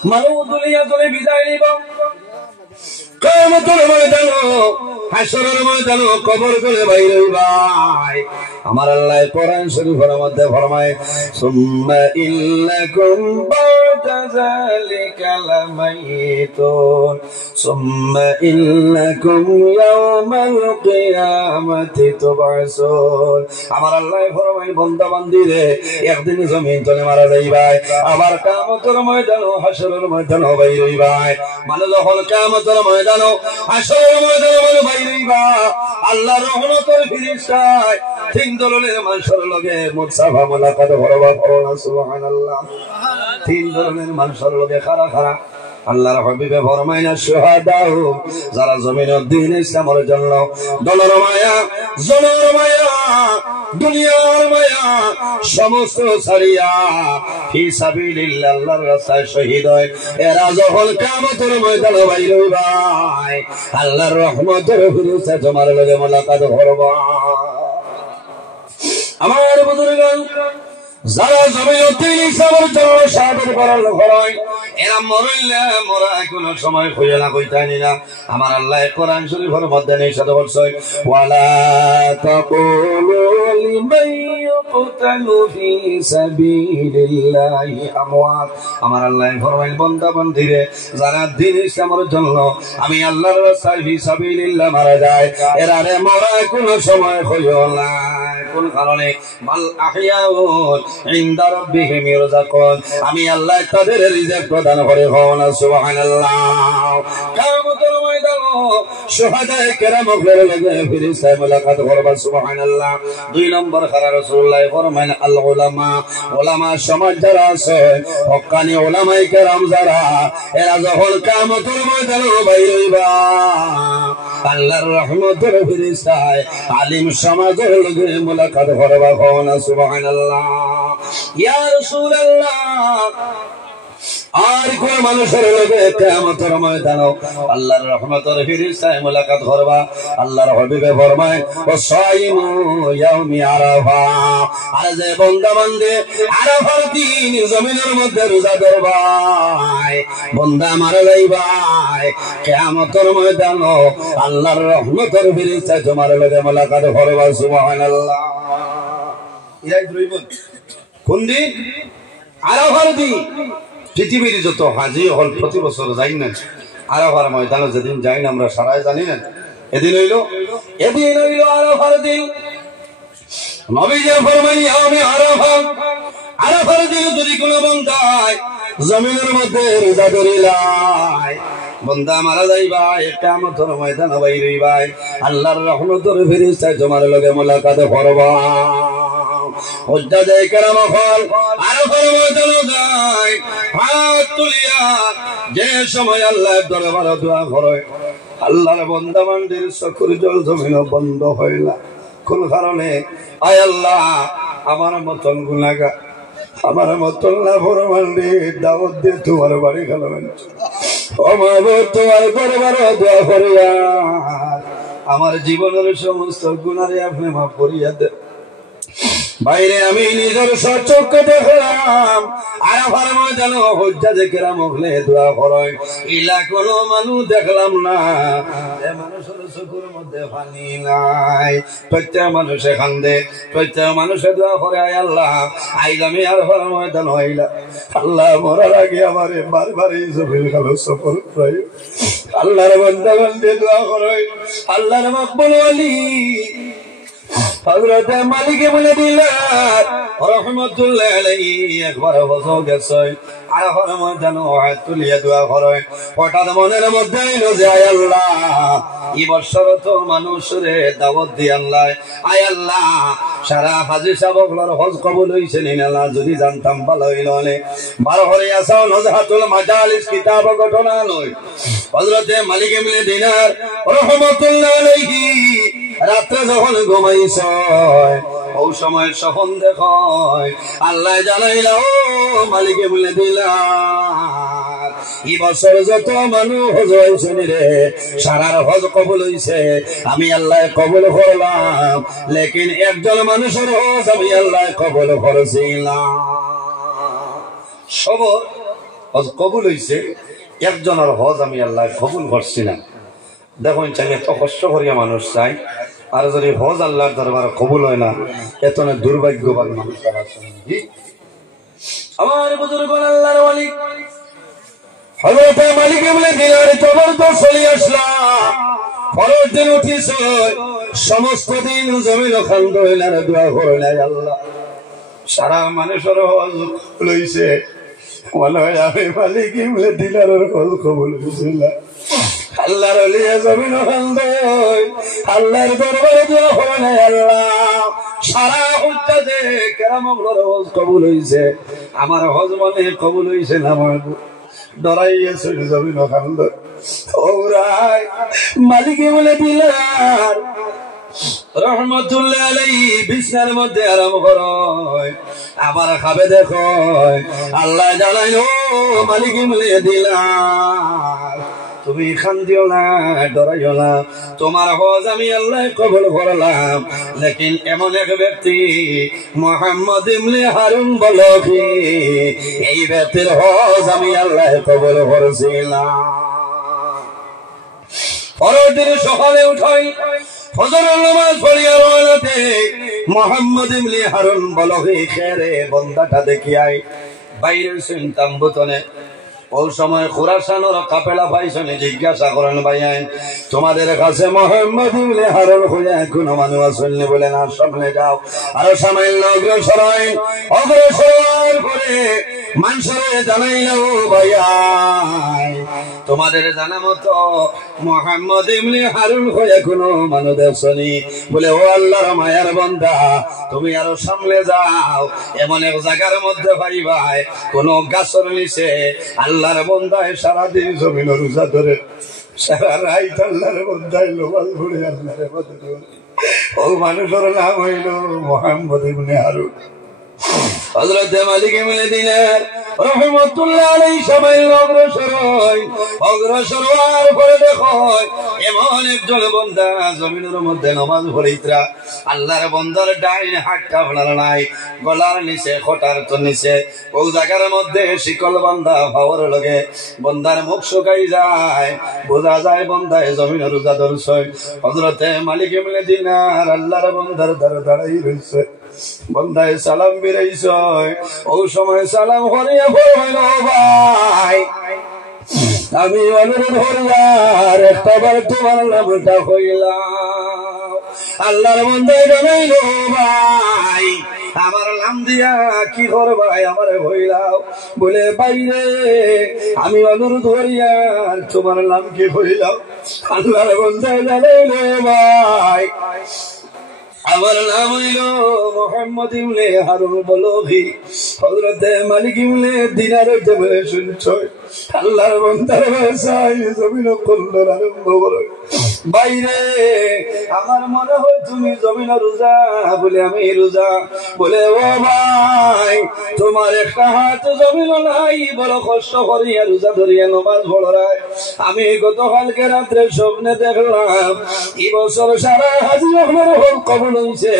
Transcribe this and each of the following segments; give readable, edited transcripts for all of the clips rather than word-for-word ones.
মানব দুনিয়া চলে বিদায় নিব কিয়ামতের ময়দান হাসরের ময়দান কবর করে বাইরে ভাই আমার আল্লাহ কোরআন শরীফের মধ্যে ফরমায় সুম্মা ইল্লাকুম বা'দা যালিকা লামাইতুন সুম্মা ইল্লাকুম ইয়াওমাল কিয়ামাতি তুবআসুন আমার আল্লাহ ফরমায় বান্দা বান্দীরে একদিন জমিন তলে মারা যাইবাই আবার কিয়ামতের ময়দান হাসরের ময়দান বাইরে ভাই মানে যখন কিয়ামতের ময়দান হাসরের ময়দান বাইরে ভাই আল্লাহর রহমতের ফেরেশতায় তিন ধরনের মানুষের লগে মুসাফা মুলাকাত করবা করোনা সুবহানাল্লাহ তিন ধরনের মানুষের লগে খারা খারা আল্লাহর হাবিবে ফরমাইনা শুহাদাউ যারা জমিনের দ্বীন ইসলামের জন্য দলের মায়া জনের মায়া দুনিয়ার মায়া সমস্ত ছাড়িয়া ফি সাবিলিল্লাহ আল্লাহর রাস্তায় শহীদ হয় এরা যখন কিয়ামতের ময়দানে বাইর হইবাই আল্লাহর রহমতের ফেরেশতা তোমার লগে মুলাকাত করবা আমার বুজুর্গান যারা জমিনের দ্বীন ইসলামের জন্য শাহাদাত বরণ করে এরা মরলে মরা কোনো সময় হইয়া না কইতানি না আমার আল্লাহ কোরআন শরীফের মধ্যে নিষেধ করছে ওয়ালা তাকুলু লিমান ইয়ুকতালু ফি সাবিলিল্লাহি আমওয়াত আমার আল্লাহ ফরমায় বান্দা বান্দীরে যারা দ্বীন ইসলামের জন্য আমি আল্লাহর রাস্তায় ফি সাবিলিল্লাহ মারা যায় এরা রে মরা কোনো সময় হইও না কোন কারণে মাল আহইয়াউন ইনদা রাব্বিহিম ইরযাকুন আমি আল্লাহ তাদের রিজিক প্রদান করে হন সুবহানাল্লাহ কিয়ামতের ময়দান শুহাদায়ে কেরামের লগে ফেরেশতা মুলাকাত করবে সুবহানাল্লাহ দুই নম্বর খারা রাসূলুল্লাহ ফরমান আল উলামা উলামা সমাজ যারা আছে হক্কানি উলামায়ে কেরাম যারা এরা যখন কিয়ামতের ময়দানে বাইর হইবা আল্লাহর রহমতের ফেরেশতায় আলিম সমাজের লগে মুলাকাত করবে হন সুবহানাল্লাহ ইয়া রাসূলুল্লাহ আর কোন মানুষের লগে কিয়ামতের ময়দানে আল্লাহর রহমতের ফেরেশতায় মুলাকাত করবা আল্লাহর হাবিবে ফরমায় ওয়াসাইমু ইয়াউমি আরাফা আর যে বান্দা বান্দে আরাফার দিন জমিনের মধ্যে রোজা ধরবাই বান্দা মারা যাইবাই কিয়ামতের ময়দানে আল্লাহর রহমতের ফেরেশতায় তোমার লগে মুলাকাত করবা সুবহানাল্লাহ ইলাই দ্রইবন কোন দিন আরাফার দিন পৃথিবীর যত হাজি হল প্রতি বছর যাই না আরাফার ময়দানে যেদিন যাই না আমরা সারাই জানি না এদিন হইল আরাফার দিন নবীজি ফরমান ইয়াউমে আরাফা আরাফার দিন যদি কোনো বান্দায় জমিনের মধ্যে রোজা ধরিলাই বান্দা মারা যাইবা কিয়ামতের ময়দানে বাইর হইবাই আল্লাহর রহমতের ফেরেশতায় তোমার লগে মুলাকাত করবা হুজ্জাতে কেরাম হল আরাফার ময়দানে যায় হাত তুলিয়া যে সময় আল্লাহর দরবারে দোয়া করে আল্লাহর বান্দা বান্দির চোখের জল জমিন বন্ধ হয় না কোন কারণে আয় আল্লাহ আমার মতন গুনাহগার আমার মতন লাফরমানদের দাওয়াত দিয়ে তোমার বাড়ি গেলাম আমার তোমার দরবারে দোয়া করিয়া আমার জীবনের সমস্ত গুনাহে আপনি মাফ করিয়া দেন বাইরে আমি নিজের চোখে দেখলাম আরাফার ময়দানে হুজ্জাতে কেরাম হলে দোয়া করে ইলা কোন মানুষ দেখলাম না যে মানুষের চোখের মধ্যে পানি নাই প্রত্যেক মানুষে কান্দে প্রত্যেক মানুষে দোয়া করে আয় আল্লাহ আইজ আমি আরাফার ময়দান হইলা আল্লাহ মরার আগে আমার বারবার এই জমির কালো সফর প্রায় আল্লাহর বান্দা বান্দে দোয়া করে আল্লাহর মাকবুল ওয়ালি হযরত মালিক ইবনে দিনার রাহমাতুল্লাহ আলাইহি একবার ওয়াজও গেছে আরাফার ময়দানে হাত তুলিয়া দোয়া করে হঠাৎ মনের মধ্যে এলো যে আয় আল্লাহ এই বছর তো মানুষরে দাওয়াত দিয়ে আল্লাহ আয় আল্লাহ সারা হাজী সাহেবগুলোর হজ কবুল হইছে না যদি জানতাম ভালো হইল না 12 হরে আসা নজহাতুল মাজালিস কিতাব ঘটনা নয় হযরত মালিক ইবনে দিনার রাহমাতুল্লাহ আলাইহি রাত্রে যখন ঘুমাইছ ওই সময় স্বপ্ন দেখায় আল্লাহ জানাইল ও মালিক বলে দিলাম এই বছর যত মানুষ হজ হয়েছে রে সারার হজ কবুল হয়েছে আমি আল্লাহ কবুল করলাম লেকিন একজন মানুষের হজ আমি আল্লাহ কবুল করেছিলাম সবর হজ কবুল হয়েছে, একজনের হজ আমি আল্লাহ কবুল করছিলাম। দেখুন চাই এত কষ্ট করিয়া মানুষ চাই, আর যদি হজ আল্লাহর দরবারে কবুল হয় না, এত দুর্ভাগ্যবান মানুষ আমার বুজুর্গ আল্লাহর ওয়ালি হযরত মালিক ইবনে দিনার কবর তো চলে আসলাম। পরের দিন উঠিস, সমস্ত দিন জমিন খান্দ হইলার দোয়া করলেন আল্লাহ সারা মানুষের হজ লইছে, মনে হয় আমি মালিক ইবনে দিনারের হজ কবুল হয়েছিল। আল্লাহর লিয়ে জমিন খান্দ আল্লাহর দরবারে দোয়া করলেন আল্লাহ সারা হুজ্জাতে কেরামগুলোর হজ কবুল হয়েছে, আমার হজ মানে কবুল হয়েছে না? আমার ডরাইয়েছে জমিন খান্দ ওরাই মালিক ইবনে দিনার রহমতুল্লাহ আলাইহি বিছনার মধ্যে আরাম করয়, আমার খাবে দেখো আল্লাহ জানাই ও মালিক ইবনে দিনার তুমি খান্দিও না, ডরাইও না, তোমার হজ আমি আল্লাহ কবুল করলাম। লেকিন এমন এক ব্যক্তি মুহাম্মদ ইবনে হারুন বলকি, এই ব্যক্তির হজ আমি আল্লাহ কবুল করছিলাম। পরের দিন সকালে উঠাই ফজরের নামাজ পড়িয়া রওনাতে মুহাম্মদ ইবনে হারুন বলকি খেরে বন্দাটা দেখিয়াই বাইরে শুনতাম বুতনে। ওই সময় খুরাসানোর কাপেলা ভাইসনে জিজ্ঞাসা করেন, ভাইয়াই তোমাদের কাছে মুহাম্মদ ইবনে হারুন খুঁজে কোনো মানুষ আসেননি? বলে না, সামনে যাও। আরো সামান্য অগ্রসর করে মানুষের জানাইল, ভাইয়াই তোমাদের জানা মতো মুহাম্মদ ইবনে হারুন খুঁজে কোনো মানুষ আসেনি? বলে ও আল্লাহর মায়ার বান্দা, তুমি আরো সামনে যাও, এমন এক জায়গার মধ্যে পাইবাই কোন গাছের নিচে আল্লাহর বন্দায় সারাদিন জমিন রোজা ধরে, সারা রাত আল্লাহর বন্দায় লোবাল ভরে আল্লাহর ইবাদত করে। ও মানুষের নাম হইল মুহাম্মদ ইবনে হারুন। হযরত মালিক ইবনে দিনার রহমাতুল্লাহ আলাইহি সবাই অগ্রসর হওয়ার পরে দেখো এমন একজন বান্দা জমিনের মধ্যে নামাজ পড়িতরা, আল্লাহর বান্দার ডাইন হাতটা ফেলার নাই, গলার নিচে খোটার তো নিচে ও জায়গার মধ্যে শিকল বান্ধা ভাবর লগে বন্দার মুখ শুকাই যায়, বোঝা যায় বন্দায় জমিনের রোজা ধরছে। হযরত মালিক ইবনে দিনার আল্লাহর বান্দার দ্বারা দাঁড়াই রইছে, বন্দায় সালাম বিরাইছ, ও সময় সালাম করিয়া বলল, ভাই আমি অনুরোধ করিলাম একটাবার তোমার নামটা কইলাম। আল্লাহর বন্দায় জানাইল, ভাই আমার নাম দিয়া কি করবাই আমার হইলাও? বলে বাইরে আমি অনুরোধ করিয়া তোমার নাম কি হইলাম? আল্লাহর বন্দায় জানাইল, ভাই আমার নাম হইল মুহাম্মদ ইবনে হারুন বলকি। হযরত মালিক ইবনে দিনার বলে শুনছ আল্লাহর বান্দার ভাষায় জমিন কল্লোল আরম্ভ করে, বাইরে আমার মনে হয় তুমি জমিন রোজা? বলে আমি রোজা। বলে ও ভাই তোমার একটা হাত জমিন নাই, বড় কষ্ট করিয়া রোজা ধরিয়া নমাজ পড়ায়। আমি গতকালকে রাত্রে স্বপ্নে দেখলাম এই বছর সারা হাজি আপনার হল কবুল হয়েছে,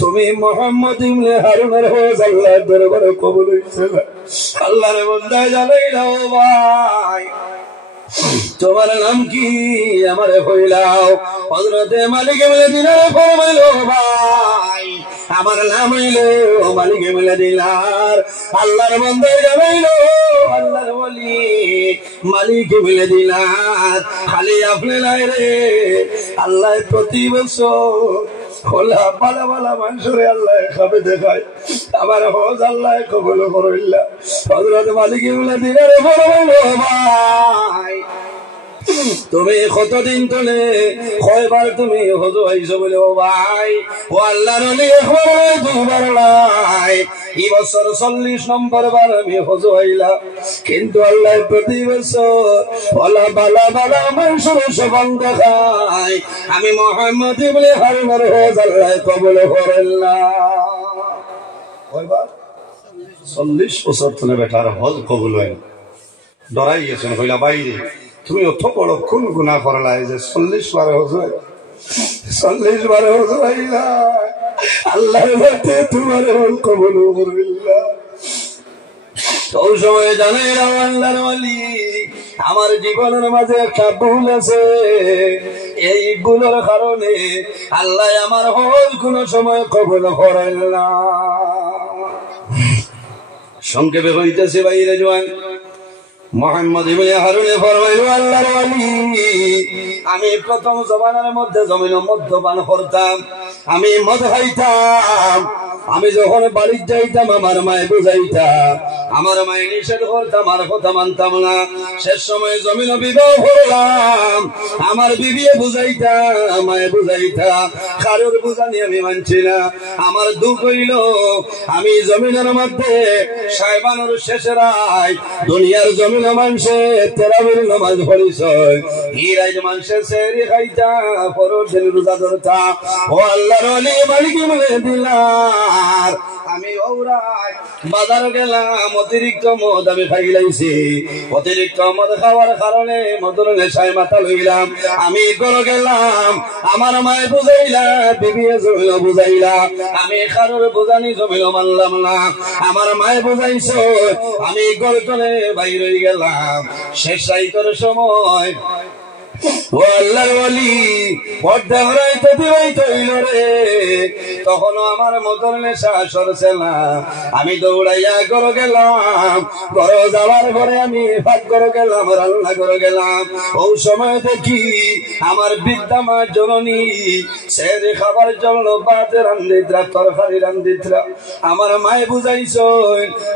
তুমি মুহাম্মদ ইবনে হারুনের হজ আল্লাহর দরবারে কবুল হয়েছে। আল্লাহর বান্দায় জানাইল, ভাই তোমার নাম কি আমারে কইলাও? হযরত মালিক ইবনে দিনার ফরমাইল, ভাই আমার নাম হইল মালিক ইবনে দিনার। আল্লাহর বান্দায় জানাইল, আল্লাহর ওলি মালিক ইবনে দিনার খালি আপনি নাই রে, আল্লাহ প্রতি বছর খোলা বালা বালা মানুষরে আল্লাহ খাবে দেখায়, আমার হজ আল্লাহ কবুল করিল্লা। হযরত মালিক ইবনে দিনার ফরমাইল, ভাই তুমি কতদিন তোলে কয়বার তুমি হজ হইছো? বলে ও ভাই ও আল্লাহর ওলি একবার নয় দুবার নাই, এই বছর 40 নম্বর বার আমি হজ হইলাম। কিন্তু আল্লাহ প্রতি বছর ওলা বালা বালা মানুষের সবন দেখায়, আমি মুহাম্মদ ইবনে হারুনের হজ আল্লাহ কবুল করিল্লাম। কয়বার? 40 বছর তোলে বেটার হজ কবুল হয় না। ডরাই গেছেন, কইলা বাইরে তুমি অত বড় কোন গুনাহ করলাই যে 40 বার হজ হয়? 40 বার হজ হইলা আল্লাহর বাতে তোমার কবুল করিল্লাহ। ওই সময় জানাইলাম আল্লাহর ওয়ালি আমার জীবনের মাঝে একটা ভুল আছে, এই ভুলের কারণে আল্লাহ আমার হল কোন সময় কবুল করেন না। সংক্ষেপে হইতেছে বাইরে জোয়ান মোহাম্মদ ইবনে হারুনে ফরমাইল আল্লাহর ওয়ালি আমি প্রথম জমানার মধ্যে জমিনের মদ্যপান করতাম, আমি মদ খাইতাম, আমি যখন বাড়ির যাইতাম আমার মায়ে বুঝাইতাম, আমার মায়ে নিষেধ করতাম, আর কথা মানতাম না। শেষ সময় জমিন বিবাহ করলাম, আমার বিবিয়ে বুঝাইতাম, মায়ে বুঝাইতাম, কারোর বুঝানি আমি মানছি না। আমার দুঃখ হইল আমি জমিনের মধ্যে সাহেবানোর শেষের রায় দুনিয়ার জমিন মানুষে তেরাবির নামাজ পড়িস, হিরাইজ মানুষের সেরি খাইতা, পরের দিন রোজা ধরতা। ও আল্লাহর ওয়ালি মালিক বলে দিলাম আমি ওরাই বাজার গেলাম, অতিরিক্ত মদ আমি খাই লাইছি, অতিরিক্ত মদ খাওয়ার কারণে মদর নেশায় মাথা লইলাম। আমি ঘরে গেলাম, আমার মায়ে বুঝাইলা, বিবিয়ে জমিল বুঝাইলা, আমি কারোর বুঝানি জমিল মানলাম না। আমার মায়ে বুঝাইছ, আমি ঘর চলে বাইর হয়ে গেলাম। শেষ রাইতের সময় ও আল্লাহর ওয়ালি পর্দা হরাইতে দিবাইতে হইল রে, তখনও আমার মতর নেশা সরছে না। আমি দৌড়াইয়া ঘরে গেলাম, ঘরে যাওয়ার পরে আমি ভাত করে গেলাম, রান্না করে গেলাম। ওই সময় দেখি আমার বৃদ্ধা মা জননী সেরে খাবার জন্য ভাত রান্ধিত্রা, তরকারি রান্ধিত্রা। আমার মায়ে বুঝাইছ,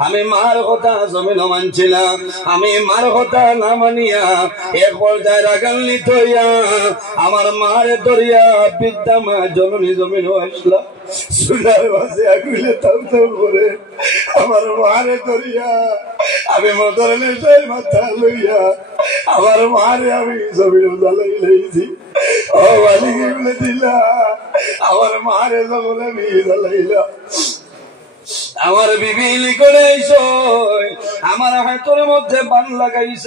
আমি মার কথা জমিন মানছিলাম, আমি মার কথা না মানিয়া এক পর্যায়ে রাগাল আমার মারে দরিয়া বিদ্যা মা জননী জমিন আসলাম। সুনার মাঝে আগুলে তাও করে আমার মারে দরিয়া আমি মদর নেশায় মাথা লইয়া আমার মারে আমি জমিন জ্বালাই লাইছি। ও মালিক বলে দিলা আমার মারে যখন আমি জ্বালাইলা, আমার বিবি লিখে আমার হাতের মধ্যে বান লাগাইছ,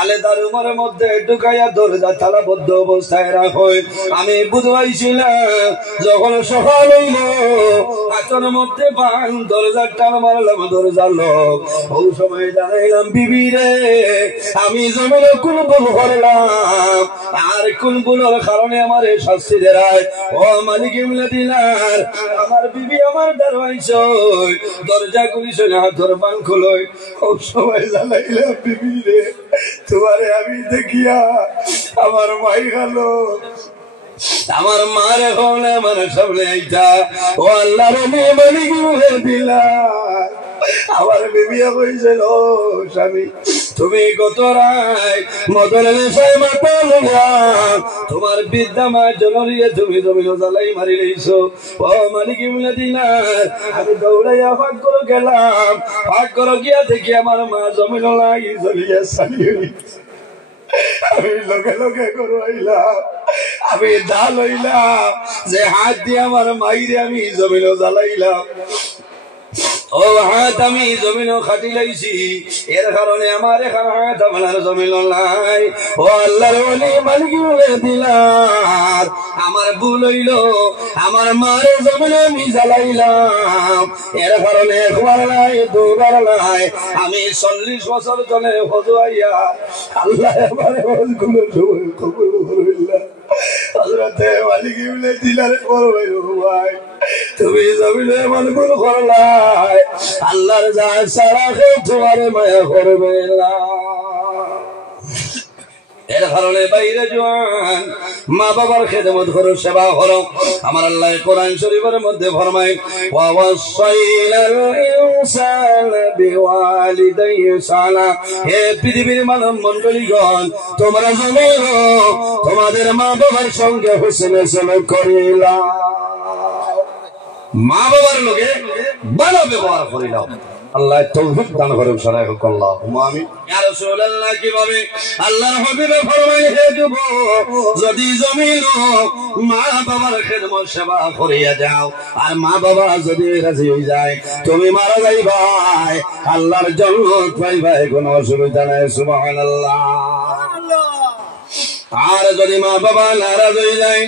আলেদা রুমের মধ্যে ঢুকাইয়া দরজা তালাবদ্ধ অবস্থায় রাখো। আমি বুঝবাইছিলাম যখন সকাল হইল হাতের মধ্যে বান, দরজা টান মারলাম, দরজা লোক। ওই সময় জানাইলাম বিবি রে আমি জমিন কোন ভুল করলাম, আর কোন ভুলের কারণে আমার শাস্তি দেয়। ও মালিক ইমলে দিলার আমার বিবি আমার দাঁড়াইছ, দরজা খুলিস না, হাতের বান খোলই। ও সময় জানাইলাম বিবি রে তোমারে আমি দেখিয়া আমার মাই গেল, আমার মার এখন আমার সামনে আইতা। ও আল্লাহর মালিক বলে দিলা আমার বিবিয়া কইছিল, ও স্বামী তুমি কত রায় মদর নেশায় মাথা লইয়া তোমার বিদ্যা মা জনরিয়ে তুমি জমিন জ্বালাই মারি লইছো। ও মালিক বলে দিলার আমি দৌড়াইয়া ভাগ করে গেলাম, ভাগ করে গিয়া দেখি আমার মা জমিন লাগি জ্বলিয়া চালিয়ে আমি লগে লগে করলাম, আমি দা লইলাম যে হাত দিয়ে আমার মাইরে আমি জমিন জ্বালাইলাম। ও হাত আমি জমিন খাটি লাইছি, এর কারণে আমার এখানে হাত আমার জমিন নাই। ও আল্লাহর ওয়ালি মালিক বলে দিলাম আমার ভুল হইল, আমার মারে জমিন আমি জ্বালাইলাম, এর কারণে একবার নাই দুবার নাই আমি 40 বছর চলে হজুয়াইয়া আল্লাহ আমারে হজগুলো সময় কবুল করইলা। হযরতে মালিক বলে দিলার পর ভাই তুমি জমিনে এমন ভুল করলাই, আল্লাহর যা সারা তোমার মায়া করবে না। এর কারণে বাইরে জোয়ান মা বাবার খেদমত করো, সেবা করো। আমার আল্লাহ কোরআন শরীফের মধ্যে ফরমায় ওয়াসাইনাল ইনসানা বিওয়ালিদাইহি ইহসানা। হে পৃথিবীর মানব মণ্ডলীগণ তোমরা জমিন তোমাদের মা বাবার সঙ্গে হোসেনে সলুক করিলা, মা বাবার লোকে ভালো ব্যবহার করিলাম। আল্লাহ তৌফিক দান করুন, সরাই হোক আল্লাহুম্মা আমিন। ইয়া রাসূলুল্লাহ কিভাবে আল্লাহর হাবিবে ফরমায় হে যুবক যদি জমিন মা বাবার খেদমত সেবা করিয়া যাও আর মা বাবা যদি রাজি হয়ে যায় তুমি মারা যাইবা, আল্লাহর জান্নাত পাইবা, কোনো অসুবিধা নাই। সুবহানাল্লাহ। আর যদি মা বাবা নারাজ হয়ে যায়,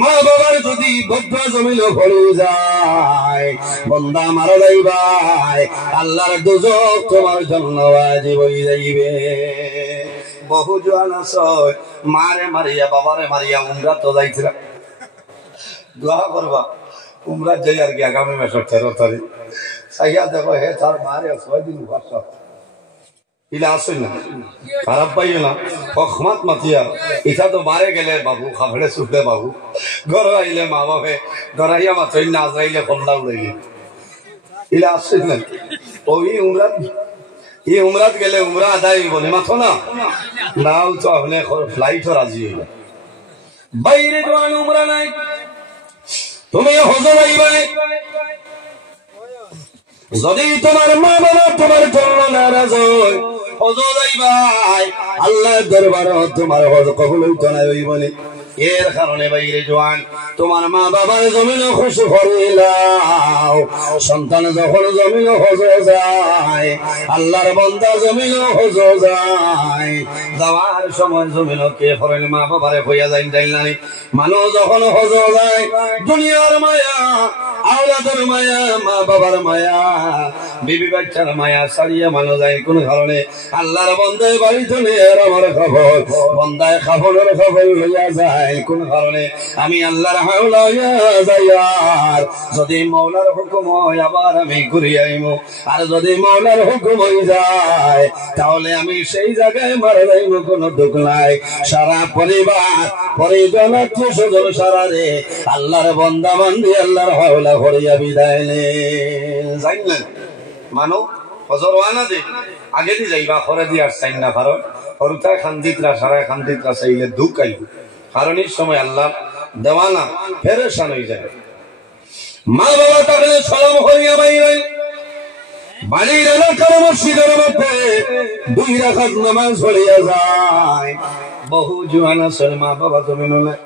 মা বাবার যদি বদয়া জমিল ভরে যায়, বান্দা মারা যাইবাই, আল্লাহর দুজক তোমার জন্য ওয়াজিব হয়ে যাইবে। বহু জোয়ান আছে মারে মারিয়া বাবারে মারিয়া উমরা তো যাইছিলাম, দোয়া করবা উমরা যাই আর কি আগামী মাসের 13 তারিখ সাইয়া দেখো হে তার মারে 6 দিন বর্ষা ইলা আসে না, খারাপ পাইও না, অখমাত মাতিয়া ইটা তো মারে গেলে বাবু খাবড়ে ছুটলে বাবু, ঘর আইলে মা বাপে ধরাইয়া মাত্রই না যাইলে কল্লা উড়াইলে ইলা আসে না। ওই উমরাত গেলে উমরা আদায় বলে মাথো না নাও তো আপনি ফ্লাইটও রাজি হইল বাইরে জোয়ান উমরা নাই, তুমি হজ যাইবে। যদি তোমার মা বাবা তোমার জন্য নারাজ হয়, হজ যাইবাই, আল্লাহর দরবারে তোমার হজ কবুল হইতো না ওই বলে। এর কারণে বাইরে জোয়ান তোমার মা বাবার জমিন খুশি করিলাও। সন্তান যখন জমিন হজ যায়, আল্লাহর বান্দা জমিন হজ যায়, যাওয়ার সময় জমিন কে করেন মা বাবারে হইয়া যাই যাই নাই। মানুষ যখন হজ যায়, দুনিয়ার মায়া, আওলাদের মায়া, মা বাবার মায়া, বিবি বাচ্চার মায়া সারিয়া মানুষ যায় কোন কারণে। আল্লাহর বান্দায় বাড়িতে নিয়ে আমার খবর, বান্দায় খাবরের খবর লইয়া যায় কোন কারণে। আমি আল্লাহর হাওলা হইয়া যাই, আর যদি মওলার হুকুম হয় আবার আমি ঘুরে আইব, আর যদি মওলার হুকুম হয়ে যায় তাহলে আমি সেই জায়গায় মারা যাইব, কোন দুঃখ নাই। সারা পরিবার পরিজন আত্মীয় স্বজন সারা রে আল্লাহর বান্দা বান্দি আল্লাহর হাওলা করিয়া বিদায় নে যাই না। মানো হজর ওয়ানা দে আগে দি যাইবা, করে দি আর চাই না, কারণ হরুতা খান্দিতরা সারা খান্দিতরা চাইলে দুঃখ আইব, কারণ এই সময় আল্লাহ দেওয়ানা ফেরেশান হয়ে যায়। মা বাবা তাকে সালাম করিয়া বাইরে বাড়ির এলাকার মসজিদের মধ্যে 2 রাকাত নামাজ পড়িয়া যায়। বহু জোয়ান আছে মা বাবা জমিন নাই,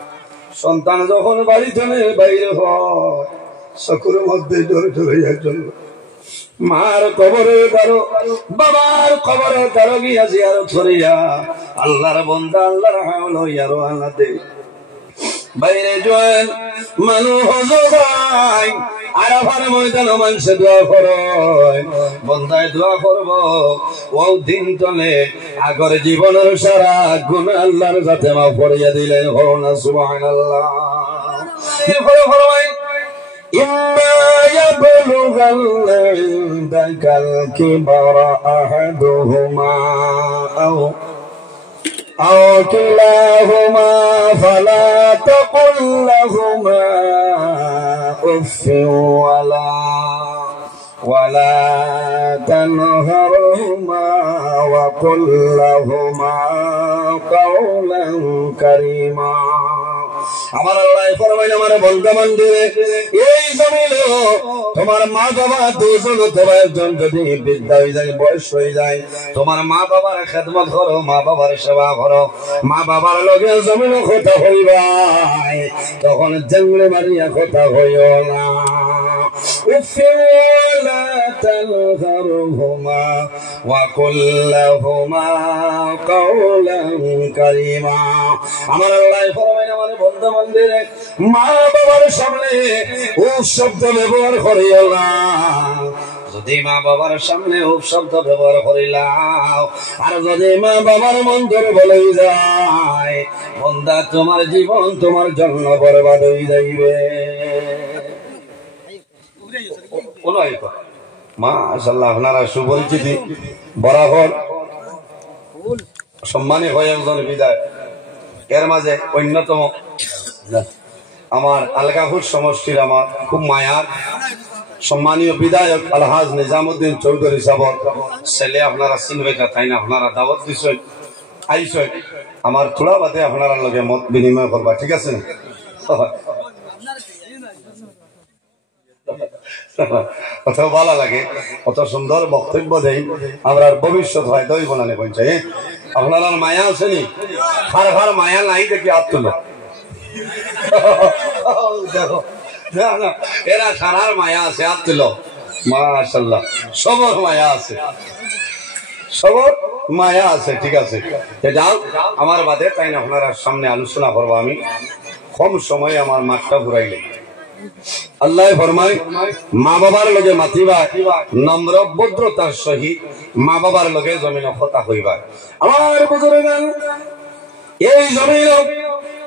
সন্তান যখন বাড়ি চলে বাইরে হয়, চকুর মধ্যে ডরে ডরে চলল। মার কবরে দারো, বাবার কবরে দারো গিয়া জিয়ারত করিয়া আল্লাহর বান্দা আল্লাহর হাওলা হইয়া রওনা দে। বাইরে জোয়ান মানুষ হজ যায়, আরাফার ময়দানে মানুষে দোয়া করে, বান্দায় দোয়া করব ও দিন তলে আগর জীবনের সারা গুনাহ আল্লাহর সাথে মাফ করিয়া দিলেন। হরনা সুবহানাল্লাহ। এরপরে ফরমাই إما يبلغن عندك الكبر أحدهما أو كلاهما فلا تقل لهما أف ولا تنهرهما وقل لهما قولا كريما। আমার আল্লাহ ফরমাইল, আমার বান্দা বান্দিরে, এই জমিনে তোমার মা বাবা দুজন অথবা একজন যদি বৃদ্ধ হয়ে যায়, বয়স হয়ে যায়, তোমার মা বাবার খেদমত করো, মা বাবার সেবা করো, মা বাবার লগে জমিনে কথা হইবাই, তখন জঙ্গলে মারিয়া কথা হইও না। ولا تنهرهما وقل لهما قولا كريما। আমার আল্লাহ ফরমায়, আমার বন্ধু বান্ধবীরা, মা বাবার সামনে ও শব্দ ব্যবহার করিও না। যদি মা বাবার সামনে ও শব্দ ব্যবহার করিলাম, আর যদি মা বাবার মন দুর্বল হয়ে যায়, বন্দা তোমার জীবন তোমার জন্য বরবাদ হয়ে যাইবে। মাশাআল্লাহ, আপনারা সুপরিচিতি বরাবর সম্মানী হয়ে একজন বিদায়। এর মাঝে অন্যতম আমার আলগাপুর সমষ্টির আমার খুব মায়ার সম্মানীয় বিধায়ক আলহাজ নিজামুদ্দিন চৌধুরী সাহেব ছেলে, আপনারা চিনবে না, তাই না? আপনারা দাওয়াত দিচ্ছেন, আইসেন, আমার থোড়া বাদে আপনারা লগে মত বিনিময় করবা, ঠিক আছে? কত ভালো লাগে, কত সুন্দর বক্তব্য দেই, আমরা ভবিষ্যৎ হয় দই বনানে পৌঁছাই। আপনার মায়া আছে নি? হার মায়া নাই দেখি হাত তুলো। দেখো না, এরা সারার মায়া আছে, হাত তুলো। মাশাআল্লাহ, সবর মায়া আছে, সবর মায়া আছে, ঠিক আছে। যাও আমার বাদে তাই না আপনারা সামনে আলোচনা করবো। আমি কম সময়ে আমার মাঠটা ঘুরাইলে আল্লাহ ফরমায় মা বাবার লগে মাতিবা নম্র ভদ্রতার সহিত মা বাবার লগে জমিন কথা হইবা। আমার বুজুর্গান এই জমিন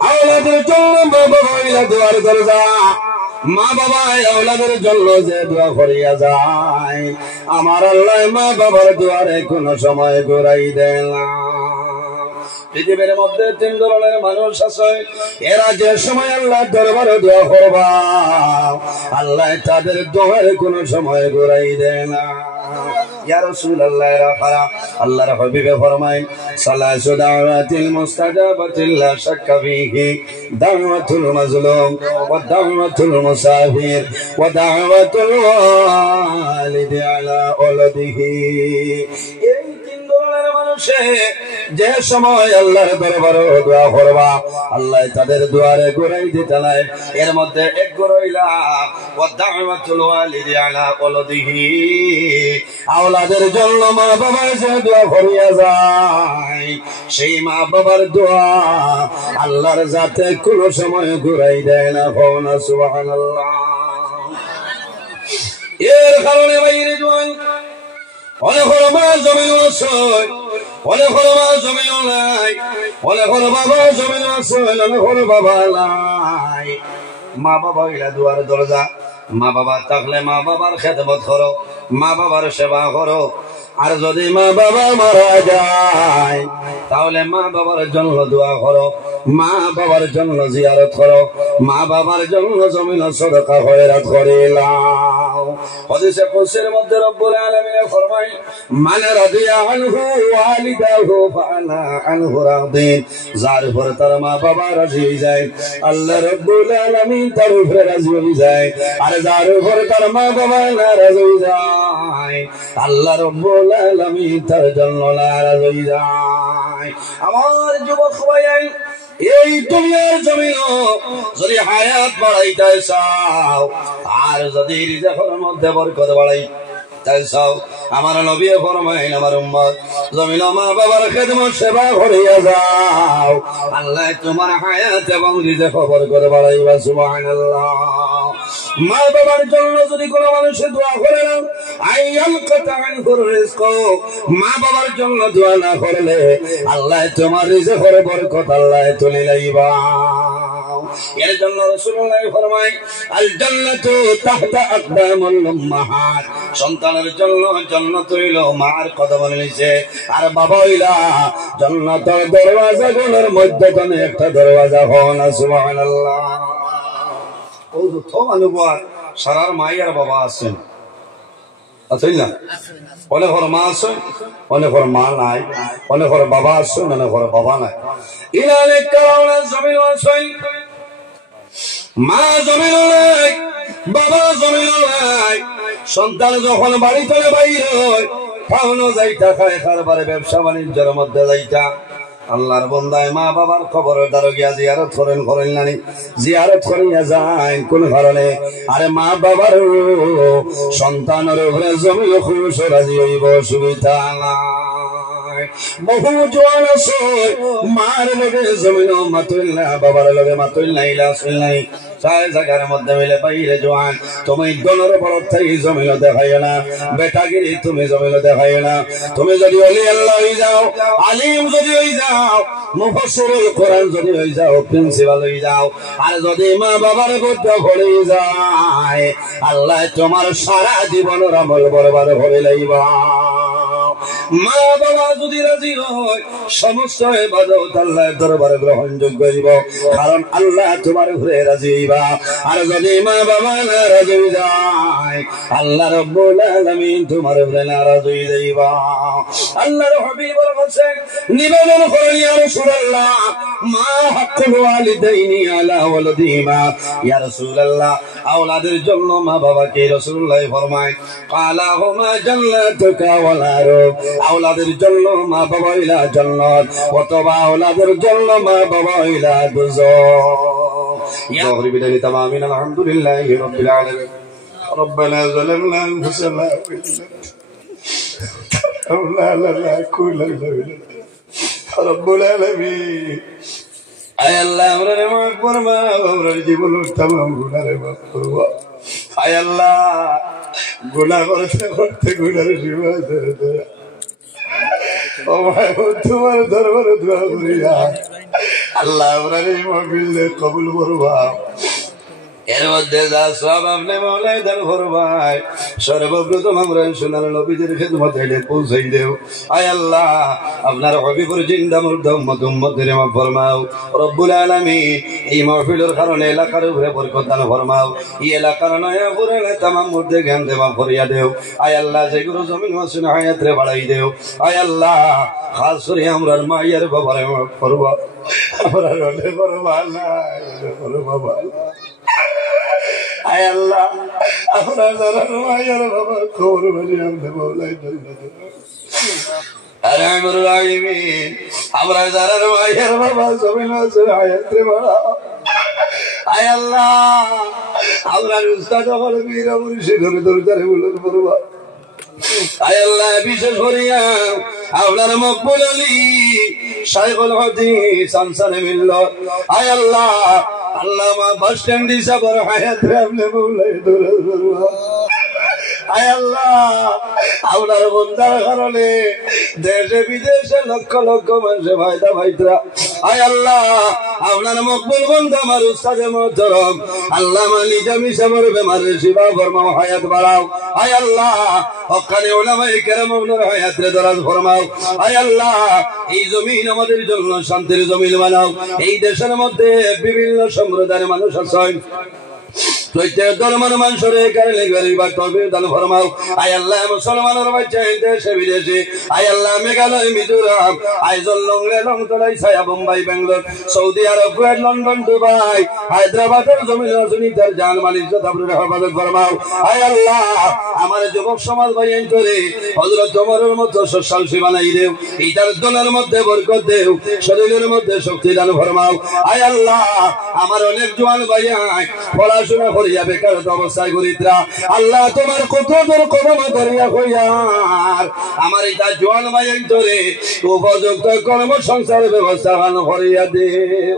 আওলাদের জন্য মা বাবা হইলা দুয়ার দরজা। মা বাবা আওলাদের জন্য যে দোয়া করিয়া যায়, আমার আল্লাহ মা বাবার দুয়ারে কোন সময় ঘুরাই দেয় না। পৃথিবীর মধ্যে তিন ধরনের মানুষ আছে, এরা যে সময় আল্লাহ দরবারে দোয়া করবা আল্লাহ তাদের দোয়ারে কোন সময় ঘুরাই দেয় না। ইয়া রাসূলুল্লাহ রাফারা আল্লাহর হাবিবে ফরমায় সালাসু দাওয়াতিল মুস্তাজাবাতিল লা শাক্কা ফিহি দাওয়াতুল মাজলুম ওয়া দাওয়াতুল মুসাফির ওয়া দাওয়াতুল ওয়ালিদি আলা ওয়ালাদিহি। এই তিন ধরনের মানুষে যে সময় আল্লাহর দরবারে দোয়া করবা আল্লাহ তাদের দুয়ারে ঘুরাই দিতে নাই। এর মধ্যে এক ঘুরাইলা ওয়া দাওয়াতুল ওয়ালিদি আলা ওয়ালাদিহি, আওলাদের জন্য মা বাবার যে দোয়া করিয়া যায় সেই মা বাবার দোয়া আল্লাহর জাতে কোন সময় ঘুরাই দেয় না। না সুবহানাল্লাহ। এর কারণে বাইরে জোয়ান অনেক মা জমিন আছে, অনেক মা জমিন নাই, অনেক বাবা জমিন আছে, অনেক বাবা নাই। মা বাবা হইলা দুয়ার দরজা। মা বাবা থাকলে মা বাবার খেদমত করো, মা বাবার সেবা করো। আর যদি মা বাবা মারা যায় তাহলে মা বাবার জন্য দোয়া করো, মা বাবার জন্য জিয়ারত করো, মা বাবার জন্য জমিন সদকা খয়রাত করিলাও। হাদিসে কুদসির মধ্যে রব্বুল আলামিন ফরমায় মান রাদিয়া আনহু ওয়ালিদাহু ফাআনা আনহু রাদিন। যার উপর তার মা বাবা রাজি হয়ে যায় আল্লাহ রব্বুল আলামিন তার উপরে রাজি হয়ে যায়। আর যার উপর তার মা বাবা নারাজ হয়ে যায় আল্লাহ রব্বুল আলামিন তার জন্য নারাজ হয়ে যায়। আমার যুবক ভাই এই দুনিয়ার জমিন যদি হায়াত বাড়াইতে চাও আর যদি রিজিকের মধ্যে বরকত বাড়াইতে চাও আমার নবী ফরমাইন আমার উম্মত জমিন মা বাবার খেদমত সেবা করিয়া যাও আল্লাহ তোমার হায়াত এবং রিজিক বরকত বাড়াইবা। সুবহানাল্লাহ। মা বাবার জন্য যদি কোনো মানুষের দোয়া করে না আইয়াল কাতান রিজক, মা বাবার জন্য দোয়া না করলে আল্লাহ তোমার রিজিকের বরকত আল্লাহ তুলে লাইবা। এর জন্য রাসূলুল্লাহ ফরমায় আল জান্নাতু তাহতা আকদামুল উম্মাহাত, সন্তানের জন্য জান্নাত হইল মার কদমের নিচে, আর বাবা হইলা জান্নাতের দরওয়াজাগুলোর মধ্যখানে একটা দরওয়াজা। হন সুবহানাল্লাহ। ও তো মানুষ সারার মাই আর বাবা আছেন, আছেন না? অনেক মা আছে, অনেক মা নাই, অনেক বাবা আছে, অনেক বাবা নাই। ইলানে কারণে জমিন আছে, মা জমিন নাই, বাবা জমিন নাই। সন্তান যখন বাড়ি থেকে বাইর হয় খাওয়ানো যাইতা, খায় কারবারে ব্যবসা বাণিজ্যের মধ্যে যাইতা, আল্লাহর বন্দায় মা বাবার খবরের দ্বারা গিয়া জিয়ারত করেন করেন নানি, জিয়ারত করিয়া যায় কোন কারণে? আরে মা বাবার সন্তানের উপরে জমি খুশ রাজি হইব, সুবিধা নাই। বহু জোয়ান আছে মার লগে জমিন মাতুল না, বাবার লগে মাতুল নাই, লাসুল নাই, চায় জায়গার মধ্যে মিলে বাইরে জোয়ান। তুমি দনের বড় থেকে জমিন দেখাইও না, বেটাগিরি তুমি জমিন দেখাইও না। তুমি যদি অলি আল্লাহ হয়ে যাও, আলিম যদি হয়ে যাও, মুফাসসিরুল কোরআন যদি হয়ে যাও, প্রিন্সিপাল হয়ে যাও, আর যদি মা বাবার মধ্যে পড়ে যায় আল্লাহ তোমার সারা জীবনের আমল বরবাদ করে লইবা। মা বাবা যদি রাজি হয় সমস্ত ইবাদত আল্লাহর দরবারে গ্রহণযোগ্য হইব, কারণ আল্লাহ তোমার উপরে রাজি হইবা। আর যদি মা বাবা নারাজ হয়ে যায় আল্লাহ রাব্বুল আলামিন তোমার উপরে নারাজ হয়ে যাইবা। আল্লাহর হাবিবের কাছে নিবেদন করেন, ইয়া রাসূলুল্লাহ মা হাক্কুল ওয়ালিদাইনি আলা ওয়ালাদিহিমা। ইয়া রাসূলুল্লাহ আওলাদের জন্য মা বাবাকে রাসূলুল্লাহ ফরমায় ক্বালা হুমা জান্নাতুকা ওয়া নারুক, আওলাদের জন্য মা বাবা হইলা জান্নাত, অথবা আওলাদের জন্য মা বাবা হইলা দোজখ। ইয়া বিদানি তামামিন আলহামদুলিল্লাহি রাব্বিল আলামিন। রব্বানা যালামনা আনফুসানা রব্বুল আলামিন আয় আল্লাহ আমরারে মাফ করবা, আমরার জীবনের তামাম গুনাহরে মাফ করবা। আয় আল্লাহ গুনাহ করতে করতে গুনাহের সীমা ছেড়ে দেয়া। ও ভাই তোমার দরবারে দোয়া করি আল্লাহ আমরার এই মাহফিল কবুল করবা। এর মধ্যে যা সব আপনি মাওলাই দান করবাই, সর্বপ্রথম আমরা সোনার নবীদের খেদমতে পৌঁছাই দেও। আয় আল্লাহ আপনার হবিবুর জিন্দা মুর্দা উম্মত উম্মতের মাফ ফরমাও। রব্বুল আলামিন এই মাহফিলের কারণে এলাকার উপরে বরকত দান ফরমাও। এই এলাকার নয়া পুরে তামাম মুর্দে জ্ঞান দেওয়া ফরিয়া দেও। আয় আল্লাহ যেগুলো জমিন মাসুন হায়াতরে বাড়াই দেও। আয় আল্লাহ খাস করে আমরার মায়ের বাবারে মাফ করবা, আমরার হলে বড় ভালো বড় বাবা। আয় আল্লাহ আপনার যারা মায়ের বাবা খবর বলি আমরা মাওলাই আমরা যারা মায়ের বাবা জমিন আছে হায়াতে বাড়াও। আয় আল্লাহ আপনার উস্তাদ আমার বীর মুর্শিদের দরজারে বলুন বলবা। আয় আল্লাহ বিশেষ করিয়া আপনার মকবুল আলী শাইখুল হাদিস আনসারে মিল্লাত। আয় আল্লাহ আল্লামা বাস স্ট্যান্ড হিসাবে হায়াতে আপনি মাওলাই দরজ বলবা। আয় আল্লাহ আপনার বন্ধার কারণে দেশে বিদেশে লক্ষ লক্ষ মানুষে ফায়দা পাইতরা। আয় আল্লাহ আপনার মকবুল বন্ধা আমার উস্তাদে মোহতরম আল্লামা নিজাম হিসাবের বেমারের সেবা ফরমাও, হায়াত বাড়াও। আয় আল্লাহ হক্কানি উলামায়ে কেরাম আপনার হায়াতে দরাজ ফরমাও। আয় আল্লাহ এই জমিন আমাদের জন্য শান্তির জমিন বানাও। এই দেশের মধ্যে বিভিন্ন সম্প্রদায়ের মানুষ আছেন, প্রত্যেক ধর্মের মানুষের কারণে গরিবার তহবিল দান ফরমাও। আয় আল্লাহ মুসলমানের বাচ্চা দেশে বিদেশে, আয় আল্লাহ মেঘালয় মিজোরাম আইজল লংলে লংতলাই ছায়া Bombay Bangalore Saudi Arab Kuwait London Dubai হায়দ্রাবাদের জমিন সুনিতার জান মালিক আপনার হেফাজত ফরমাও। আয় আল্লাহ আমার যুবক সমাজ ভাইয়েন করে হযরত ওমরের মতো সুশাসী বানাই দেও। ইটার দলের মধ্যে বরকত দেও, শরীরের মধ্যে শক্তি দান ফরমাও। আয় আল্লাহ আমার অনেক জওয়ান ভাইয়াই পড়াশোনা করিয়া বেকার অবস্থায় গরিদ্রা, আল্লাহ তোমার কত দূর কদম ধরিয়া হইয়ার আমার এটা জওয়ান ভাইয়েন করে উপযুক্ত কর্মসংস্থানের ব্যবস্থা করিয়া দেও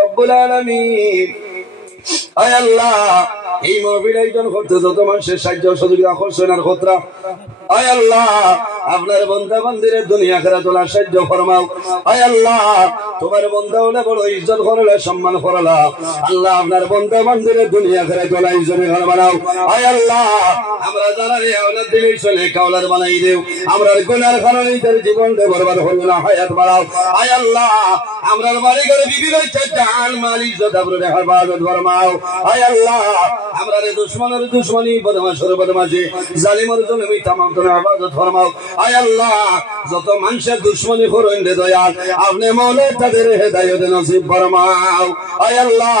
রব্বুল আলামিন। আয় আল্লাহ এই মাহফিল আয়োজন করতে যত মানুষের সাহায্য সহযোগিতা আকর্ষণ আর খতরা, আয় আল্লাহ আপনার বন্ধা বান্দিরের দুনিয়া খেরা তোলা সাহায্য ফরমাও। আয় আল্লাহ তোমার বন্ধা হলে বড় ইজ্জত করলে সম্মান করলা, আল্লাহ আপনার বন্ধা বান্দিরের দুনিয়া খেরা তোলা ইজ্জতের ঘর বানাও। আয় আল্লাহ আমরা যারা রে আওলাদ দিলে চলে কাওলার বানাই দেও, আমরা গুনার কারণে তার জীবন দে বরবাদ হল না, হায়াত বাড়াও। আয় আল্লাহ আমরা বাড়ি ঘরে বিবি বাচ্চা জান মাল ইজ্জত আপনার হেফাজত ফরমাও। আয় আল্লাহ আমরা রে দুশমনের দুশমনি বদমাশের বদমাশি জালিমের জলিমি তামাম তোর হেফাজত ফরমাও। আয় আল্লাহ যত মানুষের দুশমনি করেন রে দয়াল আপনি মৌলা তাদের হেদায়েত নসিব ফরমাও। আয় আল্লাহ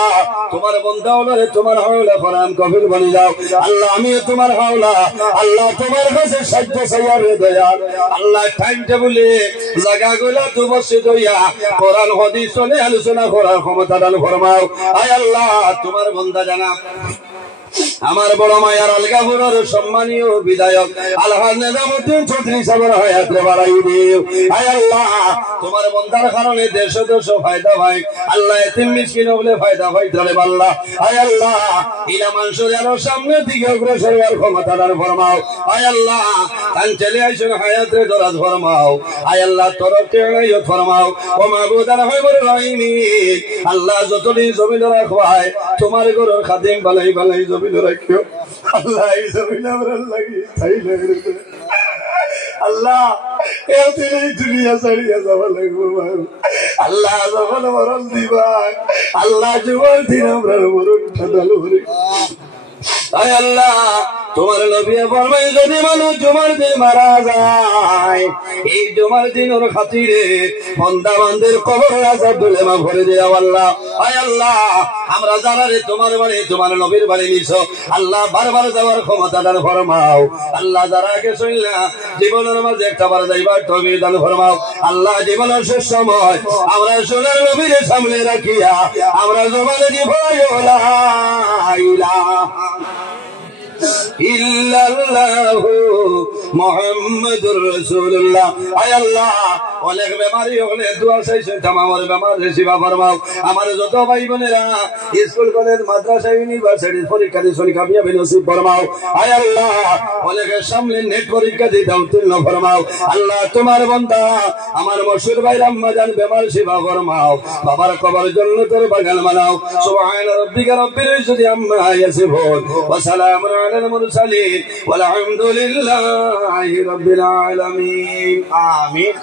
তোমার বান্দা হলে তোমার হাওলা ফরান কফিল বনি যাও। আল্লাহ আমি তোমার হাওলা, আল্লাহ তোমার কাছে সাহায্য চাইয়া রে দয়াল আল্লাহ টাইম টেবিলে জায়গাগুলো তো বসে দইয়া কোরআন হাদিস শুনে আলোচনা করার ক্ষমতা দান ফরমাও। আয় আল্লাহ তোমার বান্দা জানাব আমার বড় মায়ার আলগাপুরের সম্মানীয় বিধায়ক আলহাজ নিজামুদ্দিন চৌধুরী সাহেবের হায়াতে বাড়াই দিও। আয় আল্লাহ তোমার বন্দার কারণে দেশ দেশ ফায়দা ভাই, আল্লাহ এতিম মিসকিন হলে ফায়দা ভাই ধরে আল্লাহ। আয় আল্লাহ ইলা মানুষের আরো সামনের দিকে অগ্রসর হওয়ার ক্ষমতা দান ফরমাও। আয় আল্লাহ তান চলে আইসুন হায়াতে দরাজ ফরমাও। আয় আল্লাহ তরফে ইলাইয়ত ফরমাও। ও মাবুদ আর হাবিবুর রহিমিন আল্লাহ যতদিন জমিন রাখবায় তোমার ঘরের খাদিম বালাই বালাই জমিন রাখিও। আল্লাহ এই জমিন আমরা লাগি তাই লাগে আল্লাহ এই দুনিয়া ছাড়িয়া যাওয়া লাগবো আল্লাহ যখন মরণ দিবা আল্লাহ জীবন দিন আমরা মরণ ঠান্ডালো করে। আয় আল্লাহ তোমার নবী ফরমায় যদি মানুষ জুমার দিন মারা যায় এই জুমার দিনের খাতিরে বান্দা বান্দির কবরের আযাব তুলে মাফ করে দাও আল্লাহ। আয় আল্লাহ আমরা যারা রে তোমার বাড়ি তোমার নবীর বাড়ি নিছো আল্লাহ বারবার যাওয়ার ক্ষমতা দান ফরমাও। আল্লাহ যারা আগে শুনলা জীবনের মাঝে একটা বার যাইবার তৌফিক দান ফরমাও। আল্লাহ জীবনের শেষ সময় আমরা সোনার নবীর সামনে রাখিয়া আমরা জবানে দি বলা ইলাহা ইল্লাল্লাহু মুহাম্মাদুর রাসূলুল্লাহ। আয় আল্লাহ, অনেক বেমারি হলে দোয়া চাইছেন, আমার বেমার শিফা ফরমাও। আমার যত ভাই বোনেরা স্কুল কলেজ মাদ্রাসা ইউনিভার্সিটি পরীক্ষা দিয়ে কামিয়াবি নসিব ফরমাও। আয় আল্লাহ, অনেকের সামনে নেট পরীক্ষা দিয়ে উত্তীর্ণ ফরমাও। আল্লাহ তোমার বান্দা আমার মশুর ভাই আম্মাজান বেমার শিফা ফরমাও। বাবার কবর জান্নাতের বাগান বানাও। সুবহান রাব্বিকা রাব্বিল ইজ্জাতি আম্মা ইয়াসিফুন ওয়া সালামুন আলাল মুরসালিন ওয়াল হামদুলিল্লাহি রাব্বিল আলামিন। আমিন।